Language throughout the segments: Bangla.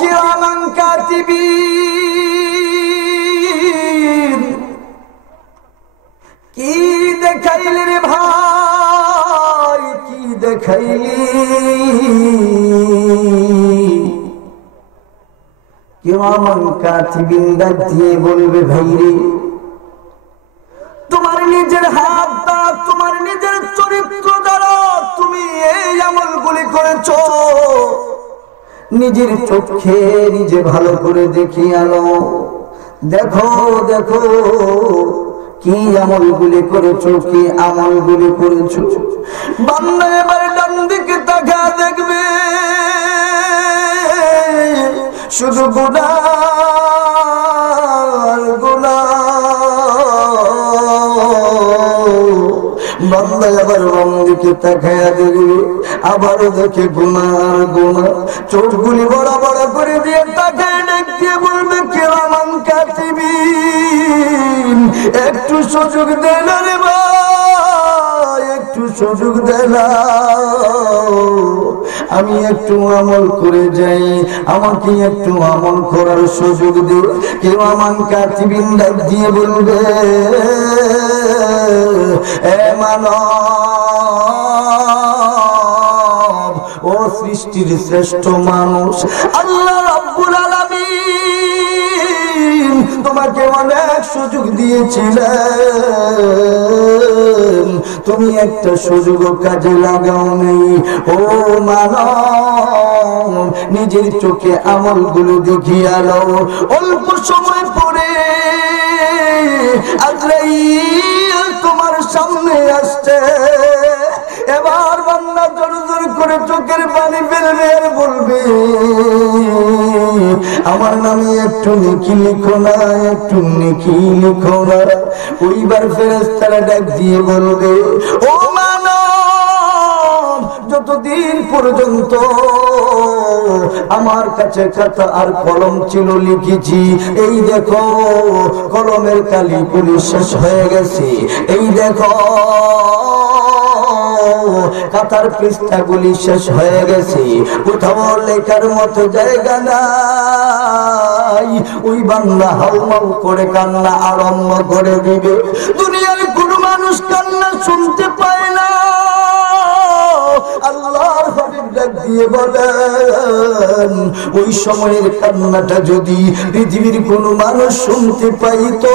কিরামান কাতিবিন, কি দেখাইলি রে ভাই, কি দেখাইলি? কিরামান কাতিবিন ডাক দিয়ে বলবে, ভাই রে, তোমার নিজের হাত দ্বারা, তোমার নিজের চরিত্র দ্বারা তুমি এই আমলগুলি করেছো, নিজের চোখে নিজে ভালো করে দেখিয়ে আনো। দেখো দেখো কি আমলগুলি করেছো, কি আমলগুলি করেছো। বান্দা এবার ডান দিকে তাকা দেখবে, শুধু গুনাহ গুনাহ। বান্দা আবার বাম দিকে তাকায়া দেখবে, আবারও দেখে গুনাহ গুনাহ। চোখগুলি বড় বড় করে দিয়ে তাকায় দেখতে বলবে, কিরামান কাতিবিন, একটু সুযোগ দেন রে ভাই, একটু সুযোগ দেন, আমি একটু আমল করে যাই, আমাকে একটু আমল করার সুযোগ দিন। কিরামান কাতিবিন ডাক দিয়ে বলবে, এ মানব, ও সৃষ্টির শ্রেষ্ঠ মানুষ, আল্লাহ রাব্বুল আলামিন তোমাকে অনেক সুযোগ দিয়েছিলেন, তুমি একটা সুযোগ কাজে লাগাও নেই। ও মানব, নিজের চোখে আমলগুলো দেখিয়ে আলো। অল্প সময় পরে আজরাইল তোমার সামনে আসছে। এবার বান্দা জোর জোর করে চোখের পানি ফেলবে আর বলবে, আমার নামে একটু নেকি লিখো না, একটু নেকি লিখো না। ওইবার ফেরেশতারা ডাক দিয়ে বলবে, ও মানব, যতদিন পর্যন্ত আমার কাছে খাতা আর কলম ছিল লিখেছি, এই দেখো কলমের কালি গুলি শেষ হয়ে গেছে, এই দেখো খাতার পৃষ্ঠাগুলি শেষ হয়ে গেছে, কোথাও লেখার মতো জায়গা নাই। ওই বান্দা হাউমাউ করে কান্না আরম্ভ করে দিবে। দুনিয়ার কোন মানুষ কান্না শুনতে পায় না। আল্লাহর হাবিব ডাক দিয়ে বলেন, ওই সময়ের কান্নাটা যদি পৃথিবীর কোন মানুষ শুনতে পাইতো,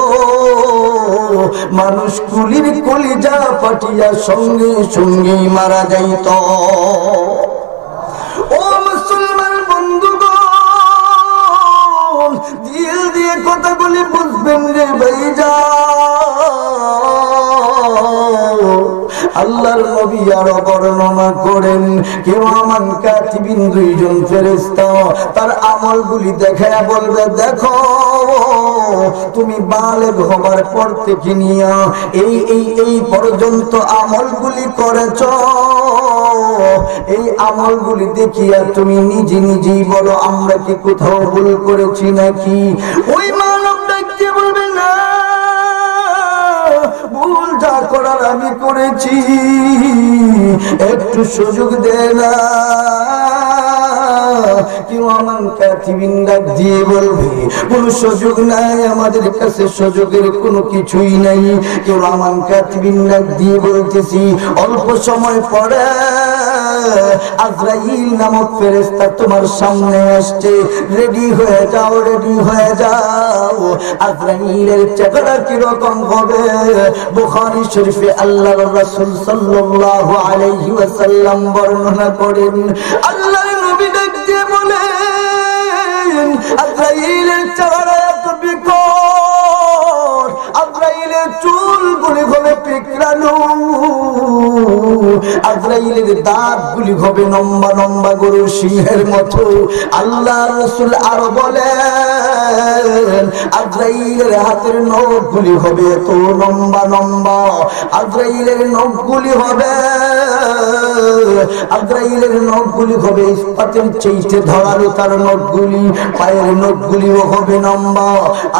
মানুষ কুলির কলিজা ফাটিয়া সঙ্গে সঙ্গে মারা যাইত। ও মুসলমান বন্ধুগণ, দিল দিয়ে কথাগুলি বুঝবেন রে ভাইজান। আল্লাহর নবী আরো বর্ণনা করেন, কিরামান কাতিবিন দুইজন ফেরেশতা তার আমলগুলি দেখায়া বলবে, দেখো তুমি বালেগ হবার পর থেকে নিয়ে এই পর্যন্ত আমলগুলি করেছ, এই আমলগুলি দেখিয়া তুমি নিজে নিজেই বলো, আমরা কি কোথাও ভুল করেছি নাকি? ওই মানব দেখতে বলবে, না, ভুল যা করার আমি করেছি, একটু সুযোগ দে না। কিরামান কাতিবিন ডাক দিয়ে বলবে, কোন সুযোগ নাই, আমাদের কাছে সুযোগের কোনো কিছুই নাই। কিরামান কাতিবিন ডাক দিয়ে বলতেছি, অল্প সময় পরে আজরাইল নামক ফেরেশতা তোমার সামনে আসছে, রেডি হয়ে যাও, রেডি হয়ে যাও। আজরাইলের চেহারা কিরকম হবে? বুখারী শরীফে আল্লাহর রাসূল সাল্লাল্লাহু আলাইহি ওয়াসাল্লাম বর্ণনা করেন, আল্লাহর নবী ডাক দিয়ে বলেন, আজরাইলের চেহারা এত বিকট, আজরাইলের চুলগুলি হবে পিকড়ানো, আজরাইলের দাঁতগুলি হবে লম্বা লম্বা গরুর সিংহের মতো। আল্লাহর রাসূল আরো বলেন, আজরাইলের হাতের নখগুলি হবে এত লম্বা লম্বা, আজরাইলের নখগুলি হবে, আজরাইলের নখগুলি হবে ইস্পাতের চাইতে ধারালো তার নখগুলি, পায়ের নখগুলিও হবে লম্বা।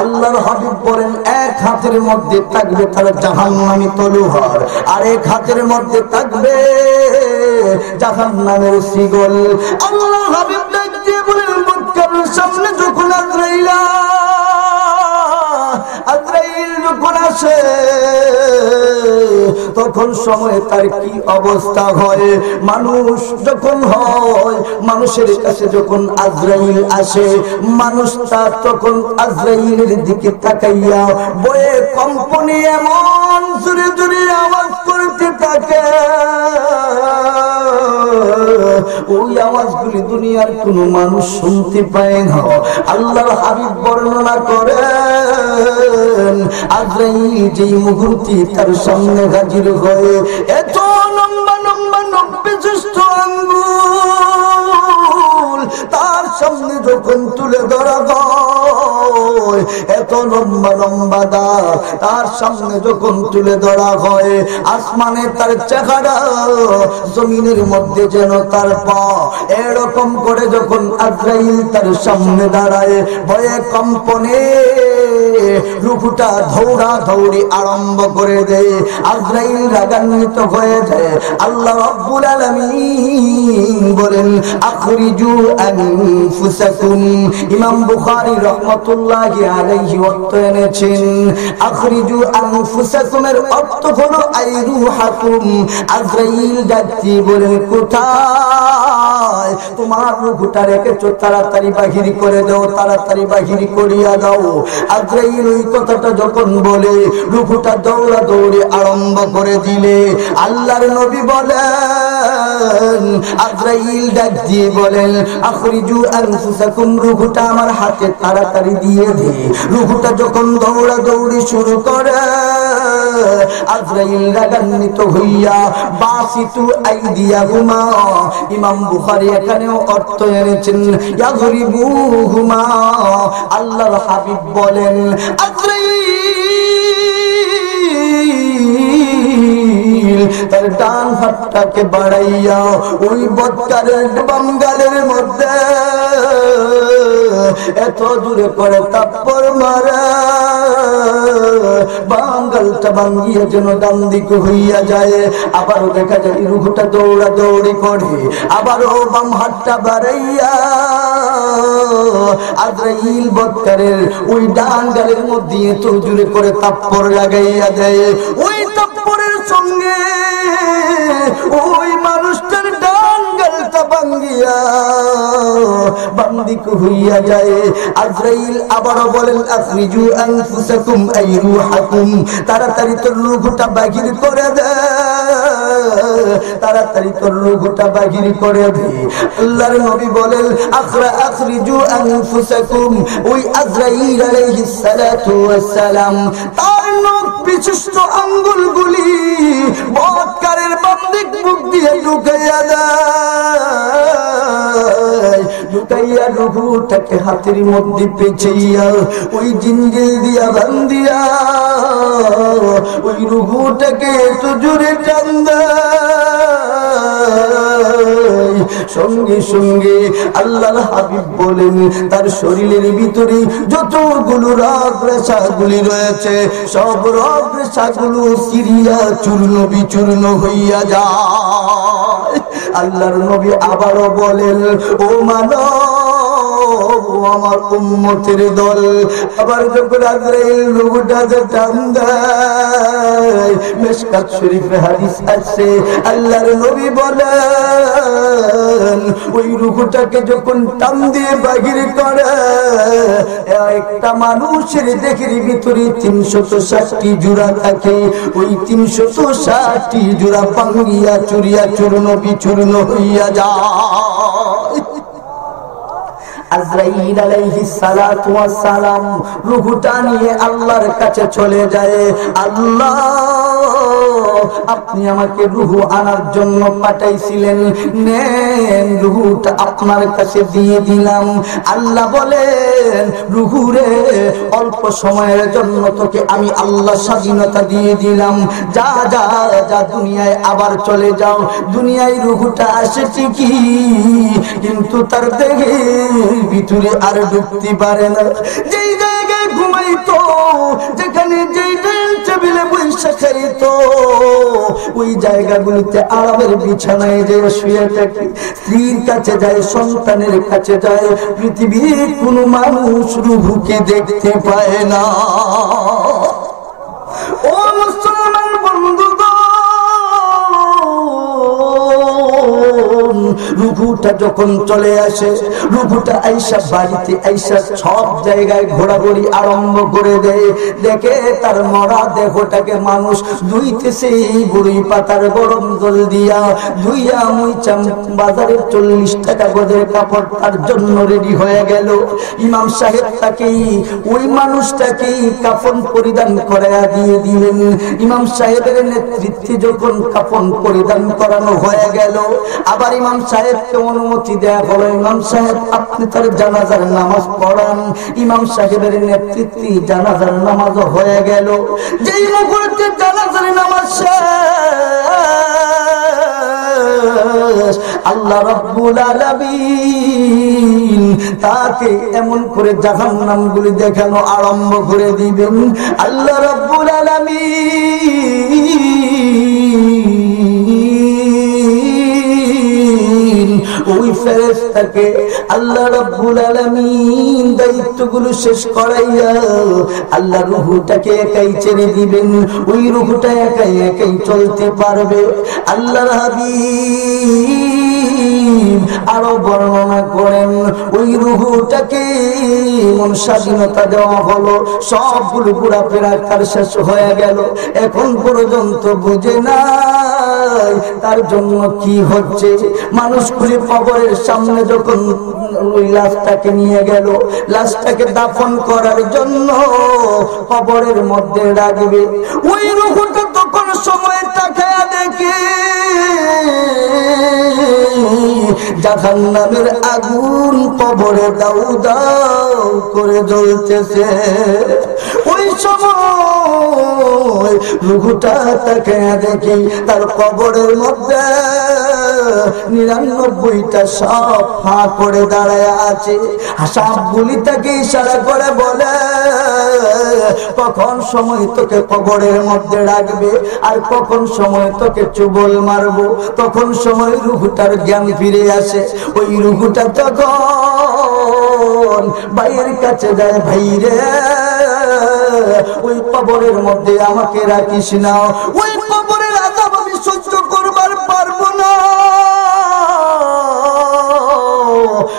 আল্লাহর হাবিব বলেন, এক হাতের মধ্যে থাকবে তার জাহান্নামী তলোয়ার, আর এক হাতের মধ্যে থাকবে জাহান্নামের শিকল। আল্লাহর হাবিব ডাক দিয়ে বলেন, মক্কার তখন সময় তার কি অবস্থা হয়। মানুষ যখন হয়, মানুষের কাছে যখন আজরাইল আসে, মানুষ তার তখন আজরাইলের দিকে তাকাইয়া বয়ে কম্পনে এমন জোরে জোরে আওয়াজ করতে থাকে, ওই আওয়াজগুলি দুনিয়ার কোন মানুষ শুনতে পায় না। আল্লাহর হাবিব বর্ণনা করেন, আজরাইল যেই মুহূর্তে তার সামনে হাজির হয়ে এত লম্বা লম্বা 90 জ্যেষ্ঠ আঙ্গুল তার সামনে যখন তুলে ধরা হয়, এত লম্বা লম্বা দাঁত তার সামনে যখন তুলে ধরা হয়, আসমানে তার চেহারা, জমিনের মধ্যে যেন তার পা, এরকম করে যখন আজরাইল তার সামনে দাঁড়ায়, ভয়ে কম্পনে রূহটা দৌড়া দৌড়ি আরম্ভ করে দেয়। আজরাইল রাগান্বিত হয়ে যায়। আল্লাহ রাব্বুল আলামিন বলেন, আখরিজু আনফুসাকুম। ইমাম বুখারী রাহমাতুল্লাহি আলাইহি অর্থ এনেছেন, আখরিজু আনফুসাকুমের অর্থ হলো আই রূহাকুম। আজরাইল ডাকতে বলেন, কোথায় তোমার রূহটা রেখেছো? তাড়াতাড়ি বাহির করে দাও, তাড়াতাড়ি বাহির করিয়া দাও। আজরাইল ওই কথাটা যখন বলে, রূহটা দৌড়া দৌড়ি আরম্ভ করে দিলে, আল্লাহর নবী বলেন, আজরাইল ডাক দিয়ে বলেন, আখরিজু আনফুসাকুম, রূহটা আমার হাতে তাড়াতাড়ি দিয়ে দে। রূহটা যখন দৌড়া দৌড়ি শুরু করে, আজরাইল রাগান্বিত হইয়া বাসিতু আইদিয়াহুমা, ইমাম বুখারী এখানেও অর্থ এনেছেন ইয়াযরিবুহুমা। আল্লাহর হাবিব বলেন, আজরাইল তার ডান হাতটাকে বাড়াইয়া ওই বৎকারের বাঙ্গালের মধ্যে এত দূরে করে তাপ্পর মারা, বাঙ্গালটা ভাঙ্গিয়া যেন ডান দিকে হইয়া যায়। আবারও দেখা যায় রূহটা দৌড়া দৌড়ি করে, আবারও বাম হাতটা বাড়াইয়া আজরাইল বৎকারের ওই ডান গালের মধ্যে এত জোরে করে তাপ্পর লাগাইয়া দেয়। ওই তাপ্পরের সঙ্গে ওই মানুষটার ডান গালটা ভাঙ্গিয়া বান্দিক হইয়া যায়। আজরাইল আবারও বলেন, আখরিজু আনফুসাকুম আই রূহাকুম, তাড়াতাড়ি তোর রূহটা বাহির করে দে, তাড়াতাড়ি তোর রূহটা বাহির করে দে। আল্লাহর নবী বলেন, আখরিজু আনফুসাকুম। ওই আজরাইল আলাইহিস সালাতু ওয়াস সালাম তার নখ বিশিষ্ট আঙ্গুলগুলি বৎকারের বান্দিক মুখ দিয়ে ঢুকাইয়া দেয়, ঢুকাইয়া রূহটাকে হাতের মধ্যে পেঁচাইয়া ওই জিঞ্জিল দিয়া বান্ধিয়া ওই রূহটাকে একটু জোরে টান দেয়। সঙ্গে সঙ্গে আল্লাহর হাবিব বলেন, তার শরীরের ভিতরে যতগুলো রগ রেশাগুলি রয়েছে, সব রগ রেশাগুলো সিরিয়া চূর্ণ বিচূর্ণ হইয়া যায়। আল্লাহর নবী আবারও বলেন, ও মানব, আমার উম্মতের দল, আবার যখন আজরাইল রূহটাকে টান দেয়, মিশকাত শরীফে হাদিস আছে, আল্লাহর নবী বলেন, ওই রূহটাকে যখন টান দিয়ে বাহির করে, একটা মানুষের দেহের ভিতরে 360টি জোড়া থাকে, ওই 360টি জোড়া ভাঙ্গিয়া চুরিয়া চূর্ণ বিচূর্ণ হইয়া যায়। আজরাইল আলাইহিস সালাতু ওয়াস সালাম রূহটা নিয়ে আল্লাহর কাছে চলে যায়। আল্লাহ, আপনি আমাকে রূহ আনার জন্য পাঠাইছিলেন, নেন রূহটা আপনার কাছে দিয়ে দিলাম। আল্লাহ বলেন, রূহুরে অল্প সময়ের জন্য তোকে আমি আল্লাহ স্বাধীনতা দিয়ে দিলাম, যা যা যা দুনিয়ায় আবার চলে যাও। দুনিয়ায় রূহটা আসে ঠিকই, কিন্তু তার দেহে ভিতরে আর ঢুকতে পারে না। যেই জায়গায় ঘুমাইতো, যেখানে যেই টেবিলে বসে খাইতো, ওই জায়গাগুলিতে আরামের বিছানায় যে শুয়ে থাকে, স্ত্রীর কাছে যায়, সন্তানের কাছে যায়, পৃথিবীর কোনো মানুষ রূহকে দেখতে পায় না। ও মুসলমান বন্ধুগণ, রুহুটা যখন চলে আসে, রুহুটা আইসা বাড়িতে আইসা সব জায়গায় ঘোরাঘুরি আরম্ভ করে দেয়। দেখে তার মরা দেহটাকে মানুষ ধুইতেছে বুড়ি পাতার গরম জল দিয়া, ধুইয়া মুইচাম বাজারে 40 টাকা গজের কাপড় তার জন্য রেডি হয়ে গেল। ইমাম সাহেব তাকে ওই মানুষটাকে কাফন পরিধান করাইয়া দিয়ে দিলেন। ইমাম সাহেবের নেতৃত্বে যখন কাফন পরিধান করানো হয়ে গেল, আবার ইমাম সাহেবকে অনুমতি দেয়া হলো, ইমাম সাহেব আপনি তার জানাজার নামাজ পড়ান। ইমাম সাহেবের নেতৃত্বে জানাজার নামাজ হয়ে গেল। যেই মুহূর্তে জানাজার নামাজ শেষ, আল্লাহ রাব্বুল আলামিন তাকে এমন করে জাহান্নামগুলি দেখানো আরম্ভ করে দিবেন। আল্লাহ রাব্বুল আলামিন ওই ফেরেশতাকে আল্লাহ রাব্বুল আলামিন দায়িত্বগুলো শেষ করাইয়া আল্লাহ রূহটাকে একাই ছেড়ে দিবেন। ওই রূহটা একাই একাই চলতে পারবে। আল্লাহর হাবিব আরো বর্ণনা করেন, ওই রূহটাকে এমন স্বাধীনতা দেওয়া হলো, সবগুলো ঘোরাফেরা তার শেষ হয়ে গেল। এখন পর্যন্ত বুঝে নাই তার জন্য কি হচ্ছে। মানুষগুলি কবরের সামনে যখন ওই লাশটাকে নিয়ে গেল, লাশটাকে দাফন করার জন্য কবরের মধ্যে রাখবে, ওই রূহটা তখন সময়টা খেয়া দেখে জাহান্নামের আগুন কবরে দাউ দাউ করে জ্বলতেছে। ওই সময় রূহটা তাকে দেখি তার কবরের মধ্যে 99টা সাপ হাঁ করে দাঁড়ায় আছে। সাপগুলি তাকে ইশারা করে বলে, কখন সময় তোকে কবরের মধ্যে রাখবে আর কখন সময় তোকে চুবল মারবো। তখন সময় রূহটার জ্ঞান ফিরে আসে। ওই রূহটা তখন ভাইয়ের কাছে যায়, ভাই রে ওই কবরের মধ্যে আমাকে রাখিস না, ওই কবরের আযাব আমি সহ্য করবার পারবো না।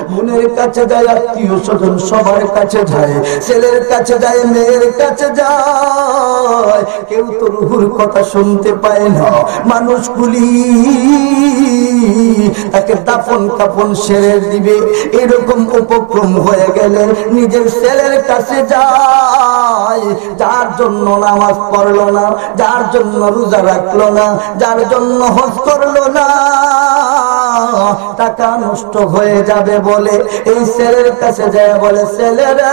বোনের কাছে যায়, আত্মীয় স্বজন সবার কাছে যায়, ছেলের কাছে যায়, মেয়ের কাছে যায়, কেউ তো রূহুর কথা শুনতে পায় না। মানুষগুলি তাকে দাফন কাফন সেরে দিবে, এরকম উপক্রম হয়ে গেলে নিজের ছেলের কাছে যায়, যার জন্য নামাজ পড়লো না, যার জন্য রোজা রাখলো না, যার জন্য হজ করলো না, টাকা নষ্ট হয়ে যাবে বলে এই ছেলের কাছে যায়, বলে ছেলেরা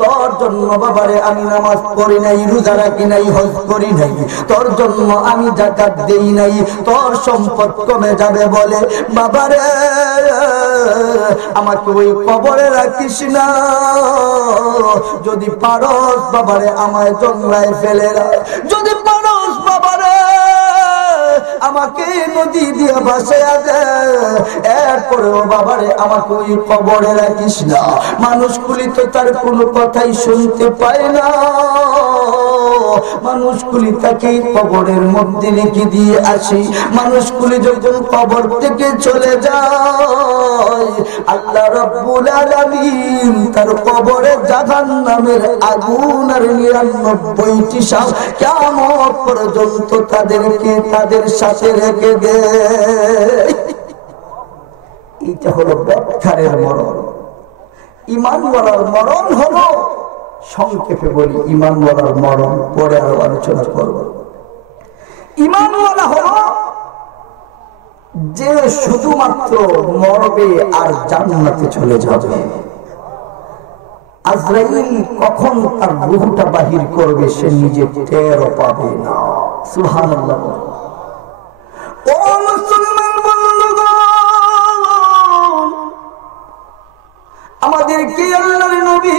তোর জন্য বাবারে আমি নামাজ পড়ি নাই, রোজা রাখি নাই, হজ করি নাই, তোর জন্য আমি যাকাত দেই নাই, তোর সম্পদ কমে যাবে বলে বাবারে আমাকে ওই কবরে রাখিস না, যদি পারস বাবারে আমায় জংলায় ফেলে রাখ, যদি পারস বাবারে আমাকে নদী দিয়ে ভাসাইয়া দে, এরপরেও বাবারে আমাকে ওই কবরে রাখিস না। মানুষগুলি তো তার কোনো কথাই শুনতে পায় না, মানুষগুলি তাকে কবরের মধ্যে রেখে দিয়ে আসি। মানুষগুলি যখন কবর থেকে চলে যায়, আল্লাহ রাব্বুল আলামিন তার কবরে জাহান্নামের আগুন আর 99টি সাপ কিয়ামত পর্যন্ত তাদেরকে তাদের সাথে রেখে দেয়। এটা হলো বেকারের মরণ। ঈমানওয়ালার মরণ হলো, সংক্ষেপে বলি, ঈমানওয়ালার মরণ পরে আরো আলোচনা করব। ঈমানওয়ালা হলো যে শুধুমাত্র মরবে আর জান্নাতে চলে যাবে। আজরাইল কখন তার রূহটা বাহির করবে সে নিজে টেরও পাবে না। সুবহানাল্লাহ। ও মুসলমান বন্ধুগণ, আমাদেরকে আল্লাহর নবী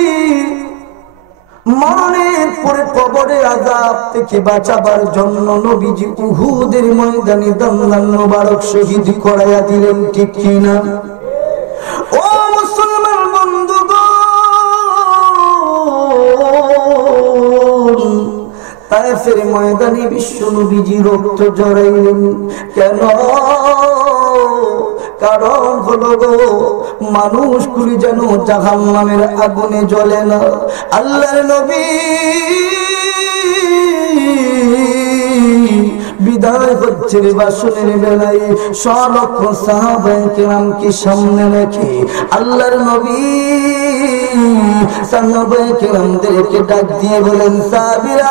মরণের পরে কবরের আযাব থেকে বাঁচাবার জন্য নবীজি উহুদের ময়দানে দন্দান মোবারক শহীদ করাইয়া দিলেন, ঠিক কিনা? ও মুসলমান বন্ধুগণ, তায়েফের ময়দানে বিশ্ব নবীজি রক্ত ঝরাইলেন। কেন? কারণ হলো গো মানুষগুলি যেন জাহান্নামের আগুনে জ্বলে না। আল্লাহর নবী বিদায় হচ্ছে বাসনের বেলায় সলক্ষ সাহাবায়ে কেরামকে সামনে রেখে আল্লাহর নবী সাহাবায়ে কেরামদেরকে ডাক দিয়ে বলেন, সাহাবীরা,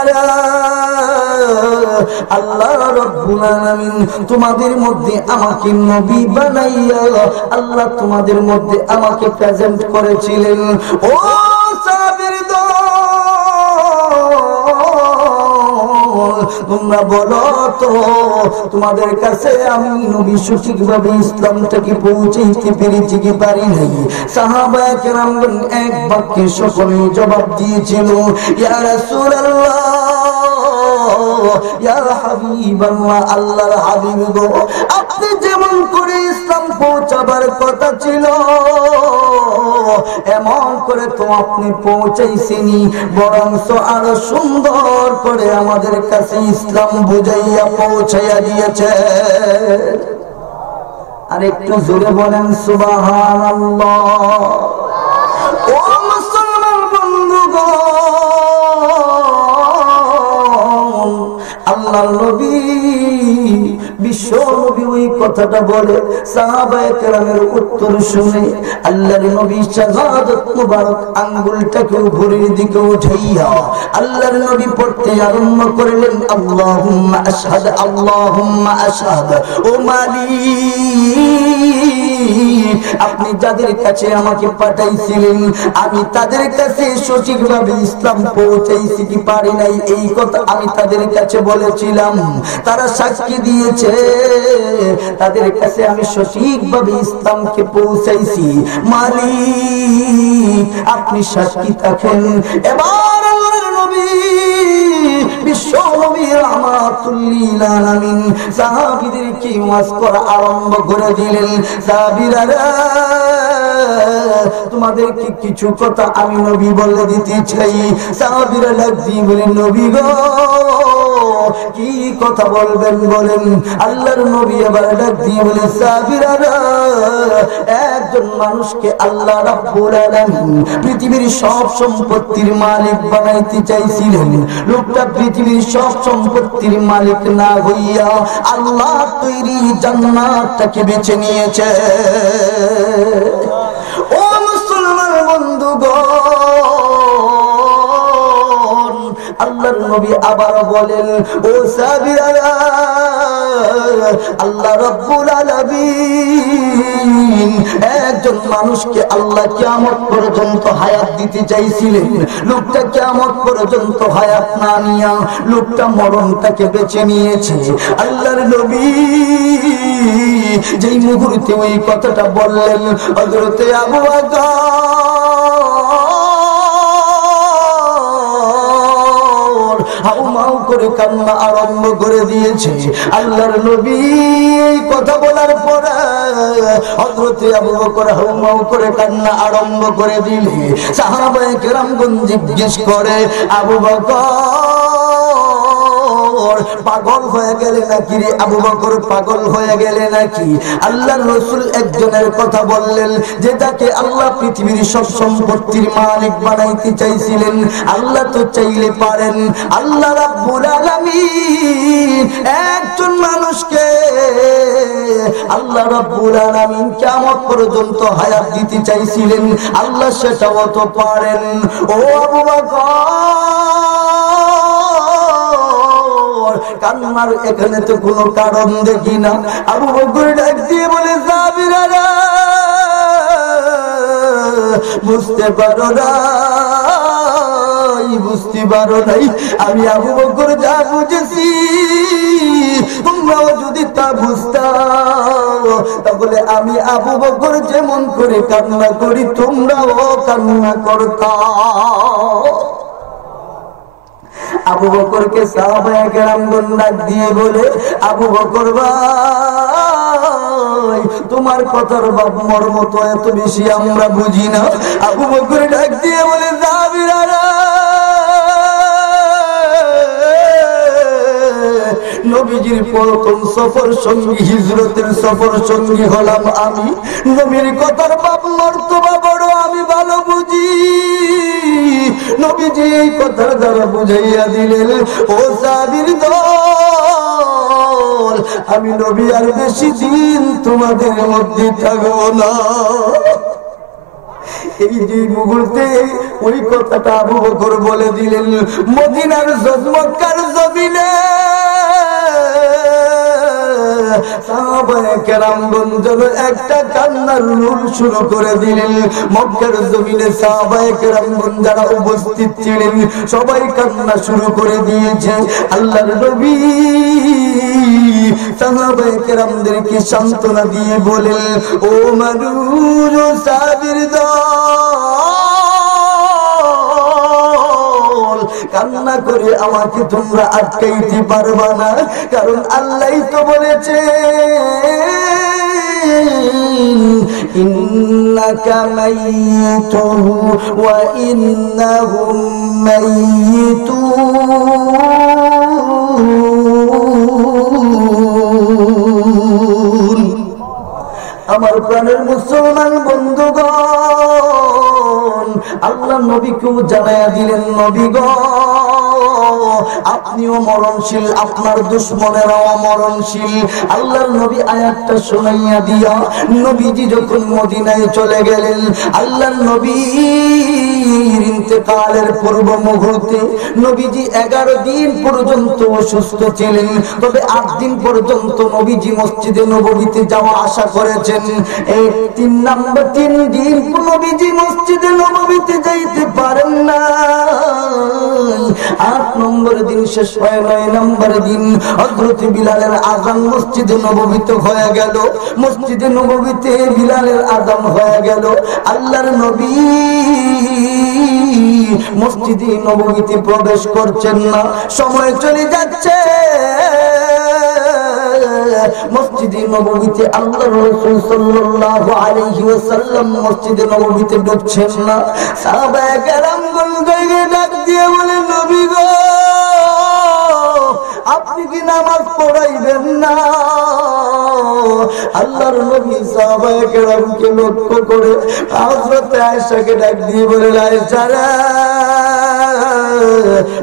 আল্লাহ রাব্বুল আলামিন তোমাদের মধ্যে আমাকে নবী বানাইয়া আল্লাহ তোমাদের মধ্যে আমাকে প্রেজেন্ট করেছিলেন। ও সাহাবীর দল, তোমরা বলো তো তোমাদের কাছে আমি নবী সঠিকভাবে ইসলামটাকে পৌঁছাইতে পেরেছি কি পারি নাই? সাহাবায়ে কেরামগণ এক বাক্যে সকলেই জবাব দিয়েছিল, ইয়া রাসূলুল্লাহ, ইয়া হাবিবাল্লাহ, আল্লাহর হাবিব গো, আপনি যেমন করে ইসলাম পৌঁছাবার কথা ছিল এমন করে তো আপনি পৌঁছাইছেনি, বরঞ্চ আরো সুন্দর করে আমাদের কাছে ইসলাম বুঝাইয়া পৌঁছাইয়া দিয়েছে। আর একটু জোরে বলেন সুবহানাল্লাহ। ও মুসলমান বন্ধুগণ, আল্লাহর নবী বিশ্ব নবী ওই কথাটা বলে সাহাবায়ে কেরামের উত্তর শুনে আল্লাহর নবী শাহাদাত মুবারক আঙ্গুলটাকে উপরের দিকে উঠাইয়া আল্লাহর নবী পড়তে আরম্ভ করলেন, আল্লাহুম্মা আশহাদ, আল্লাহুম্মা আশহাদ, ও মালিক, আপনি যাদের কাছে আমাকে পাঠাইছিলেন আমি তাদের কাছে সঠিকভাবে ইসলাম পৌঁছাইছি কি পারি নাই এই কথা আমি তাদের কাছে বলেছিলাম, তারা সাক্ষী দিয়েছে তাদের কাছে আমি সঠিকভাবে ইসলামকে পৌঁছাইছি। মালিক আপনি সাক্ষী থাকেন। এবার আল্লাহর নবী বিশ্ব নবী রাহমাতুল লিল আলামিন সাহাবীদেরকে ওয়াজ করা আরম্ভ করে দিলেন, সাহাবীরা তোমাদেরকে কিছু কথা আমি নবী বলে দিতে চাই। সাহাবীরা ডাক দিয়ে বলেন, নবী গো কি কথা বলবেন বলেন। আল্লাহর নবী আবার ডাক দিয়ে বলে, সাহাবীরা একজন মানুষকে আল্লাহ রাব্বুল আলামিন পৃথিবীর সব সম্পত্তির মালিক বানাইতে চাইছিলেন। লোকটা পৃথিবীর সব সম্পত্তির মালিক না হইয়া আল্লাহ তৈরি জান্নাতটাকে বেছে নিয়েছে। ও মুসলমান বন্ধুগণ, আল্লাহর নবী আবার বলেন, ও সাহাবীরা, আল্লাহ রাব্বুল আলামিন একজন মানুষকে আল্লাহ কিয়ামত পর্যন্ত হায়াত দিতে চাইছিলেন। লোকটা কিয়ামত পর্যন্ত হায়াত না নিয়া লোকটা মরণটাকে বেছে নিয়েছে। আল্লাহর নবী যেই মুহূর্তে ওই কথাটা বললেন হযরতে আবু বকর হাউমাউ করে কান্না আরম্ভ করে দিয়েছে। আল্লাহর নবী কথা বলার পরে হযরতে আবু বকর হাউমাউ করে কান্না আরম্ভ করে দিলে সাহাবায়ে কেরামগণ জিজ্ঞেস করে, আবু বকর পাগল হয়ে গেলে নাকি রে? আবু বকর পাগল হয়ে গেলে নাকি? আল্লাহর রাসূল একজনের কথা বললেন যে তাকে আল্লাহ পৃথিবীর সব সম্পত্তির মালিক বানাইতে চাইছিলেন। আল্লাহ তো চাইলে পারেন। আল্লাহ রাব্বুল আলামিন একজন মানুষকে আল্লাহ রাব্বুল আলামিন কিয়ামত পর্যন্ত হায়াত দিতে চাইছিলেন। আল্লাহ সেটাও তো পারেন। ও আবু বকর কান্নার এখানে তো কোনো কারণ দেখি না। আবু বকর ডাক দিয়ে বলে, সাহাবীরা বুঝতে পারো না, বুঝতে পারো নাই আমি আবু বকর যা বুঝেছি তোমরাও যদি তা বুঝতাম তাহলে আমি আবু বকর যেমন করে কান্না করি তোমরাও কান্না করতাম। আবু বকরকে সাহাবায়ে কেরামগণ ডাক দিয়ে বলে, আবু বকর ভাই তোমার কথার মর্ম তো এত বেশি আমরা বুঝি না। আবু বকর ডাক দিয়ে বলে, সাহাবীরা নবীজির প্রথম সফর সঙ্গী, হিজরতের সফর সঙ্গী হলাম আমি। নবীর কথার বাপ মর্তবা বড় আমি ভালো বুঝি। নবীজি এই কথার দ্বারা বুঝাইয়া দিলেন, ও সাহাবীর দল, আমি নবী আর বেশি দিন তোমাদের মধ্যে থাকবো না। এই যে মুহূর্তে ওই কথাটা আবু বকর বলে দিলেন, মদিনার মক্কার জমিনে সাহাবায়ে কেরামগণ যেন একটা কান্নার রোল শুরু করে দিলেন। মক্কার জমিনে সাহাবায়ে কেরামগণ যারা উপস্থিত ছিলেন সবাই কান্না শুরু করে দিয়েছে। আল্লাহর নবী সাহাবায়ে কেরামদেরকে সান্ত্বনা দিয়ে বলেন, ও মানুষ, ও সাহাবীর দল, কান্না করে আমাকে তোমরা আটকাইতে পারবা না, কারণ আল্লাহই তো বলেছে, ইন্নাকা মাইয়িতুন ওয়া ইন্নাহুম মাইয়িতুন। আমার প্রাণের মুসলমান বন্ধুগণ, আল্লাহ নবীকেও জানাইয়া দিলেন, নবী গো, আপনিও মরণশীল, আপনার দুশমনেরাও মরণশীল। আল্লাহর নবী আয়াতটা শোনাইয়া দিয়া নবীজি যখন মদিনায় চলে গেলেন, আল্লাহর নবীর ইন্তেকালের পূর্ব মুহূর্তে নবীজি 11 দিন পর্যন্ত অসুস্থ ছিলেন। তবে 8 দিন পর্যন্ত নবীজি মসজিদে নববীতে যাওয়া আসা করেছেন। এই 3 দিন নবীজি মসজিদে নববীতে যাইতে পারেন না। 8 নম্বর দিন শেষ হয়, 9 নম্বর দিন হযরত বিলালের আযান মসজিদে নববীতে হয়ে গেল। মসজিদে নববীতে বিলালের আযান হয়ে গেল। আল্লাহর নবী মসজিদে নববীতে প্রবেশ করছেন না। সময় চলে যাচ্ছে, মসজিদে নববীতে আল্লাহর রাসূল সাল্লাল্লাহু আলাইহি ওয়াসাল্লাম মসজিদে নববীতে ঢুকছেন না। সাহাবায়ে কেরামগণ ডাক দিয়ে বলেন, নবী গো, আপনি কি নামাজ পড়াইবেন না? আল্লাহর নবী সাহাবায়ে কেরামকে লক্ষ্য করে হযরত আয়েশাকে ডাক দিয়ে বলেন, আয়েশা রে,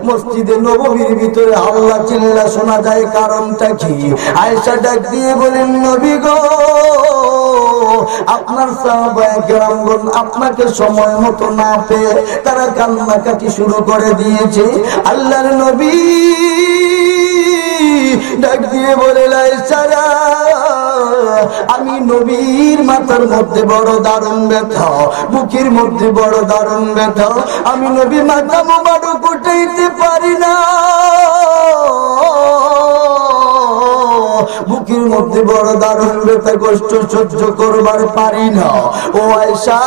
মসজিদে নববীর ভিতরে আল্লাহ চিল্লা শোনা যায়, কারণটা কি? আয়েশা ডাক দিয়ে বলেন, নবী গো, আপনার সাহাবায়ে কেরামগণ আপনাকে সময় মতো না পেয়ে তারা কান্নাকাটি শুরু করে দিয়েছে। আল্লাহর নবী ডাক দিয়ে বলে, আয়েশা, আমি নবীর মাথার মধ্যে বড় দারুণ ব্যথা, বুকের মধ্যে বড় দারুণ ব্যথা, আমি নবী মাথা মোবারক উঠাইতে পারি না, বুকের মধ্যে বড় দারুণ ব্যথা, কষ্ট সহ্য করবার পারি না। ও আয়েশা,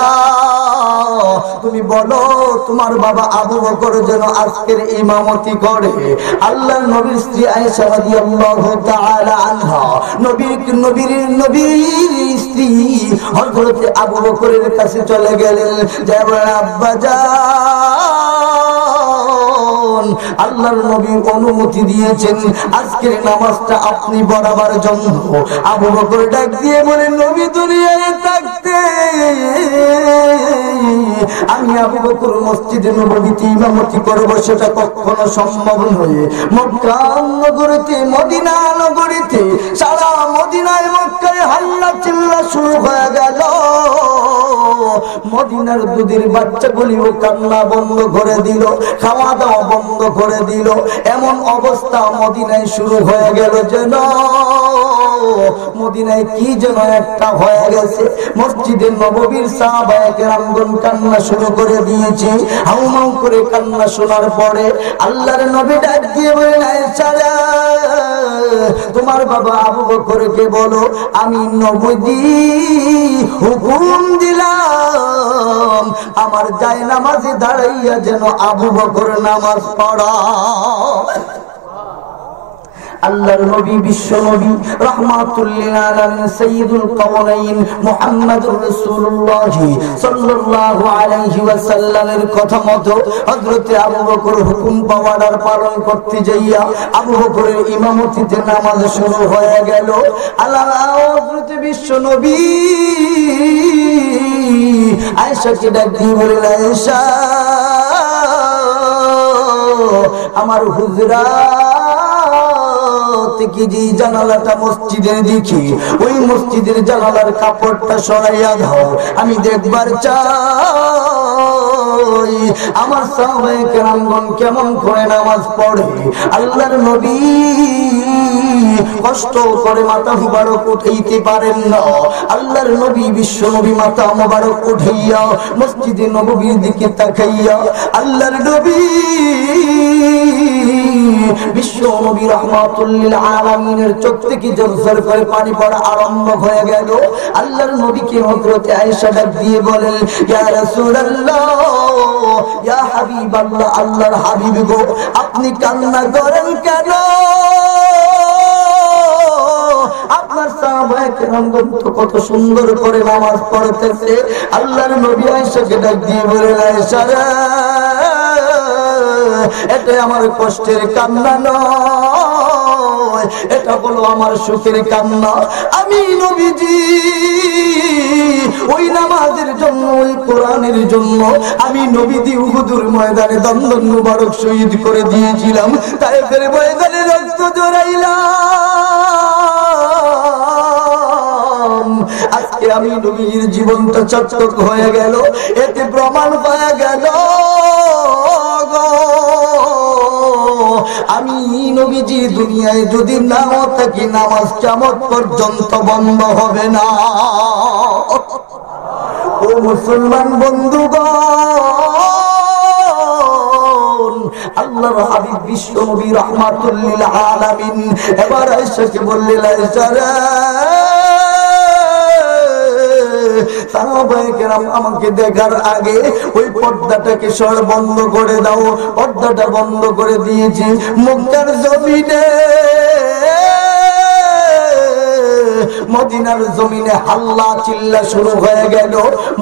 তুমি বলো তোমার বাবা আবু বকর যেন আজকের ইমামতি করে। আল্লাহর নবীর স্ত্রী আয়েশা রাদিয়াল্লাহু তাআলা আনহা নবীর স্ত্রী হযরত আবু বকরের কাছে চলে গেলেন, যেমন আব্বা যান, আল্লাহর নবী অনুমতি দিয়েছেন আজকের নামাজটা আপনি পড়াবার জন্য। আবু বকর ডাক দিয়ে বলেন, নবী দুনিয়ায় থাকতে আমি আবু বকর মসজিদে নববীতে ইমামতি করব, সেটা কখনো সম্ভব নয়। মক্কা নগরীতে, মদিনা নগরীতে, সারা মদিনায় মক্কায় হাল্লা চিল্লা শুরু হয়ে গেল। মদিনার দুধের বাচ্চাগুলিও কান্না বন্ধ করে দিল, খাওয়া দাওয়া বন্ধ করে দিল। এমন অবস্থা মদিনায় শুরু হয়ে গেল যেন মদিনায় কি যেন একটা হয়ে গেছে। মসজিদের নববীর সাহাবায়ে কেরামগণ কান্না শুরু করে দিয়েছে। হাউমাউ করে কান্না শোনার পরে আল্লাহর নবী ডাক দিয়ে বলেন, আয়েশা, তোমার বাবা আবু বকরকে বলো আমি নবী হুকুম দিলাম আমার জায়নামাজে দাঁড়াইয়া যেন আবু বকর নামাজ পড়ায়। আল্লাহর নবী বিশ্ব নবী রাহমাতুল লিল আলামিন সাইয়্যিদুল কাওনাইন মুহাম্মাদুর রাসূলুল্লাহ সাল্লাল্লাহু আলাইহি ওয়াসাল্লামের কথা মতো হযরতে আবু বকর হুকুম পাওয়ার পালন করতে যাইয়া আবু বকরের ইমামতিতে নামাজ শুরু হয়ে গেল। আল্লাহ হযরতে বিশ্ব নবী আয়েশাকে ডাক দিয়ে বললেন, আয়েশা আমার হুজরা থেকে যে জানালাটা মসজিদের দিকে, ওই মসজিদের জানালার কাপড়টা সরাইয়া দাও, আমি দেখবার চাই আমার সাহাবায়ে কেরামগণ কেমন করে নামাজ পড়ে। আল্লাহর নবী কষ্ট করে মাথা মুবারক উঠাইতে পারেন না। আল্লাহর নবী বিশ্ব নবী মাথা মুবারক উঠাইয়া মসজিদে নববীর দিকে তাকাইয়া আল্লাহর নবী বিশ্ব নবী রাহমাতুল লিল আলামিনের চোখ থেকে ঝরঝর করে পানি পড়া আরম্ভ হয়ে গেল। আল্লাহর নবীকে হযরতে আয়েশা ডাক দিয়ে বলেন, ইয়া রাসূলুল্লাহ, ইয়া হাবিবাল্লাহ, আল্লাহর হাবিব গো, আপনি কান্না করেন কেন? আপনার সাহাবায়ে কেরামগণ তো কত সুন্দর করে নামাজ পড়তেছে। আল্লাহর নবী আয়েশাকে ডাক দিয়ে বলেন, আয়েশা রে, এটা আমার কষ্টের কান্না নয়, এটা হলো আমার সুখের কান্না। আমি নবীজি ওই নামাজের জন্য, ওই কোরআনের জন্য আমি নবীজি উহুদের ময়দানে দন্দন মুবারক শহীদ করে দিয়েছিলাম, তায়েফের ময়দানে রক্ত জড়াইলাম। আজকে আমি নবীর জীবনটা চকচক হয়ে গেল, এতে প্রমাণ পাওয়া গেল আমি নবীজি দুনিয়ায় যদি নাও থাকি নামাজ কিয়ামত পর্যন্ত বন্ধ হবে না। ও মুসলমান বন্ধুগণ, আল্লাহর হাবিব বিশ্ব নবী রাহমাতুল লিল আলামিন এবার আয়েশাকে বললেন, আয়েশা রে, সাহাবায়ে কেরাম আমাকে দেখার আগে ওই পর্দাটাকে সর বন্ধ করে দাও। পর্দাটা বন্ধ করে দিয়েছি। মক্কার জমিনে, মদিনার জমিনে হাল্লা চিল্লা শুরু হয়ে গেল।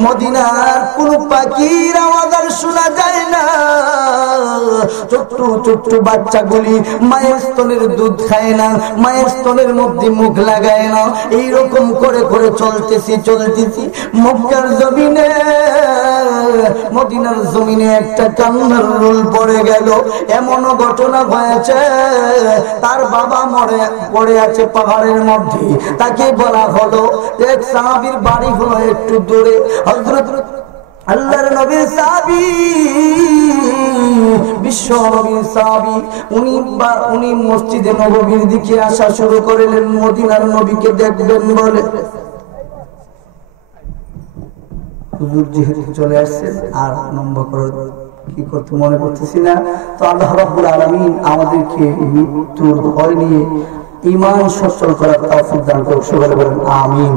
মদিনার কোন পাখির আওয়াজ আর শোনা যায় না। ছোট্ট ছোট্ট বাচ্চাগুলি মায়ের স্তনের দুধ খায় না, মায়ের স্তনের মধ্যে মুখ লাগায় না। এইরকম করে করে চলতেছি মক্কার জমিনে, মদিনার জমিনে একটা কান্নার রোল পড়ে গেল। এমন ঘটনা হয়েছে, তার বাবা পড়ে আছে পাহাড়ের মধ্যে। তাকে বলা হলো, এক সাহাবীর বাড়ি হলো একটু দূরে। হযরত আল্লাহর নবীর সাহাবী, বিশ্ব নবীর সাহাবী, উনি মসজিদে নববীর দিকে আসা শুরু করলেন মদিনার নবীকে দেখবেন বলে। হুজুর যেহেতু চলে আসছেন আর নম্বর করে কি করতে মনে করতেছি না, তো আল্লাহ রাব্বুল আলামিন আমাদেরকে মৃত্যুর ভয় নিয়ে ঈমান সচল করার তৌফিক দান করুন। সকলে বলেন আমিন।